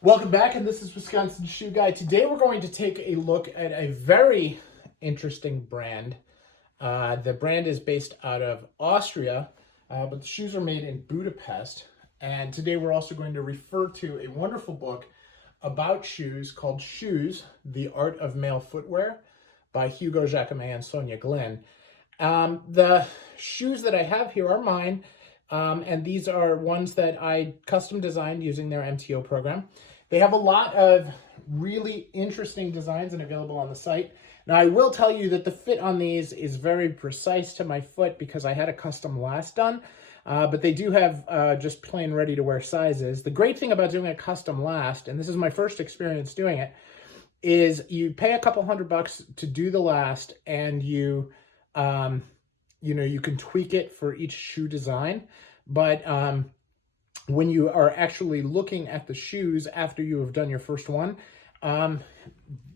Welcome back, and this is Wisconsin Shoe Guy. Today we're going to take a look at a very interesting brand. The brand is based out of Austria, but the shoes are made in Budapest. And today we're also going to refer to a wonderful book about shoes called Shoes, The Art of Male Footwear by Hugo Jacquemet and Sonia Glynn. The shoes that I have here are mine. And these are ones that I custom designed using their MTO program. They have a lot of really interesting designs and available on the site. Now, I will tell you that the fit on these is very precise to my foot because I had a custom last done, but they do have just plain ready-to-wear sizes. The great thing about doing a custom last, and this is my first experience doing it, is you pay a couple $100 to do the last, and you can tweak it for each shoe design. But when you are actually looking at the shoes after you have done your first one,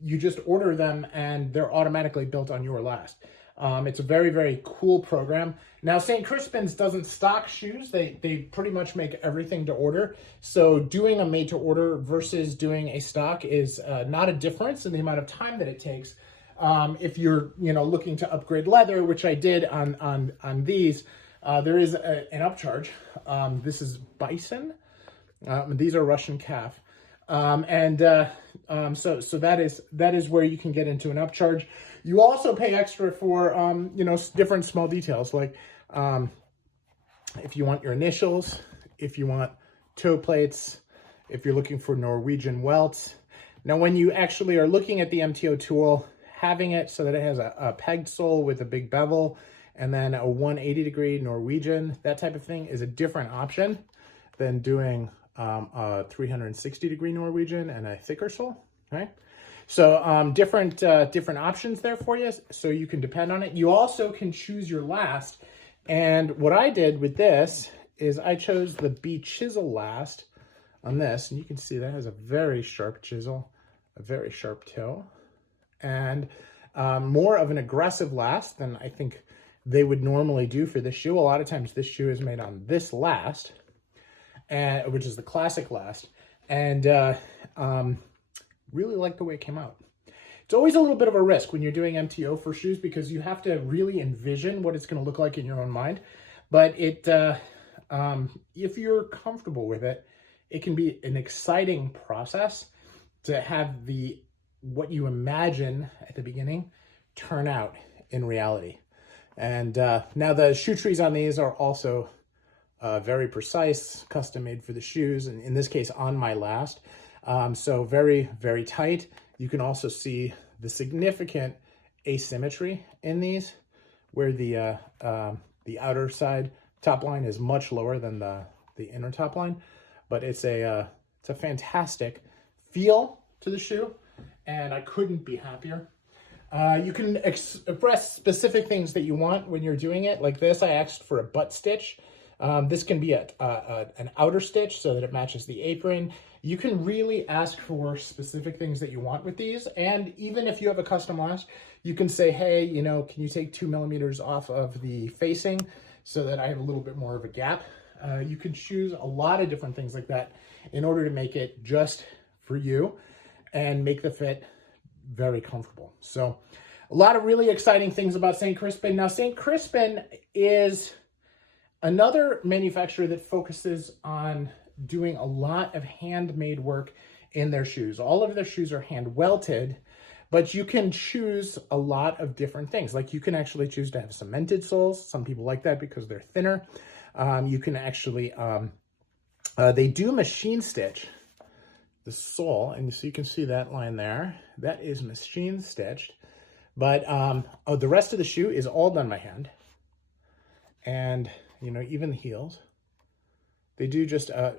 you just order them and they're automatically built on your last. It's a very, very cool program. Now, St. Crispins doesn't stock shoes. They pretty much make everything to order. So doing a made to order versus doing a stock is not a difference in the amount of time that it takes. If you're looking to upgrade leather, which I did on these, there is an upcharge. This is bison. These are Russian calf. So that is where you can get into an upcharge. You also pay extra for, different small details, like if you want your initials, if you want toe plates, if you're looking for Norwegian welts. Now, when you actually are looking at the MTO tool, having it so that it has a pegged sole with a big bevel and then a 180-degree Norwegian, that type of thing is a different option than doing a 360-degree Norwegian and a thicker sole, right? So different options there for you, so you can depend on it. You also can choose your last, and what I did with this is I chose the B chisel last on this, and you can see that has a very sharp chisel, a very sharp toe, and more of an aggressive last than I think they would normally do for this shoe. A lot of times this shoe is made on this last, which is the classic last, and really like the way it came out. It's always a little bit of a risk when you're doing MTO for shoes because you have to really envision what it's going to look like in your own mind. But if you're comfortable with it, it can be an exciting process to have what you imagine at the beginning turn out in reality. And now the shoe trees on these are also very precise, custom made for the shoes, and in this case on my last. So very, very tight. You can also see the significant asymmetry in these, where the outer side top line is much lower than the inner top line. But it's a fantastic feel to the shoe, and I couldn't be happier. You can express specific things that you want when you're doing it. Like this, I asked for a butt stitch. This can be an outer stitch so that it matches the apron. You can really ask for specific things that you want with these. And even if you have a custom last, you can say, hey, can you take 2 millimeters off of the facing so that I have a little bit more of a gap? You can choose a lot of different things like that in order to make it just for you and make the fit very comfortable. So a lot of really exciting things about St. Crispin. Now, St. Crispin is another manufacturer that focuses on doing a lot of handmade work in their shoes. All of their shoes are hand welted, but you can choose a lot of different things. Like you can actually choose to have cemented soles. Some people like that because they're thinner. You can actually, they do machine stitch the sole, and so you can see that line there. That is machine stitched, but the rest of the shoe is all done by hand. And even the heels, they do just a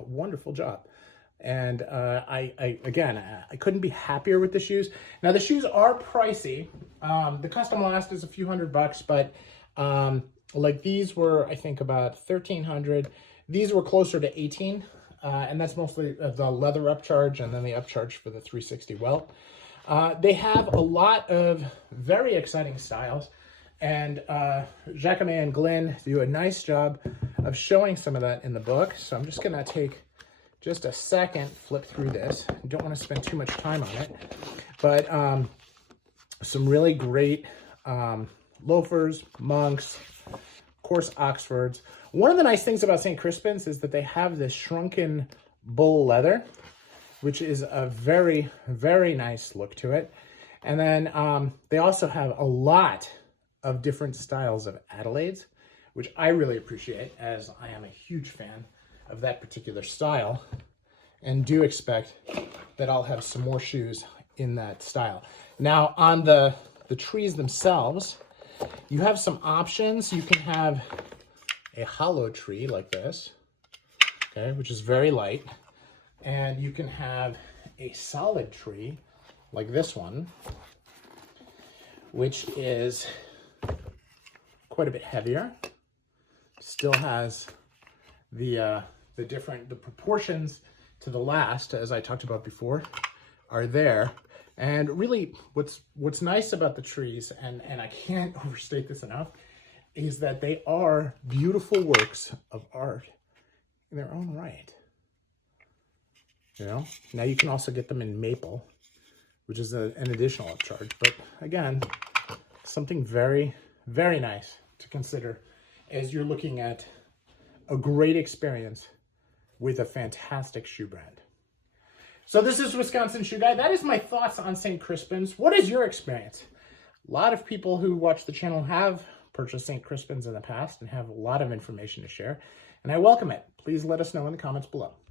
wonderful job. And I couldn't be happier with the shoes. Now the shoes are pricey. The custom last is a few $100, but like these were, I think, about $1,300. These were closer to $1,800. And that's mostly the leather upcharge and then the upcharge for the 360 welt. They have a lot of very exciting styles, and Jacquemet and Glynn do a nice job of showing some of that in the book. So I'm just gonna take just a second, flip through this. I don't want to spend too much time on it, but some really great loafers, monks, of course, Oxfords. One of the nice things about St. Crispins is that they have this shrunken bull leather, which is a very, very nice look to it. And then they also have a lot of different styles of Adelaides, which I really appreciate, as I am a huge fan of that particular style, and do expect that I'll have some more shoes in that style. Now, on the trees themselves, you have some options. You can have a hollow tree like this, okay, which is very light. And you can have a solid tree like this one, which is quite a bit heavier. Still has the proportions to the last, as I talked about before, are there. And really what's nice about the trees, and I can't overstate this enough, is that they are beautiful works of art in their own right. You know, now you can also get them in maple, which is an additional upcharge. But again, something very, very nice to consider as you're looking at a great experience with a fantastic shoe brand. So this is Wisconsin Shoe Guy. That is my thoughts on St. Crispins. What is your experience? A lot of people who watch the channel have purchased St. Crispins in the past and have a lot of information to share, and I welcome it. Please let us know in the comments below.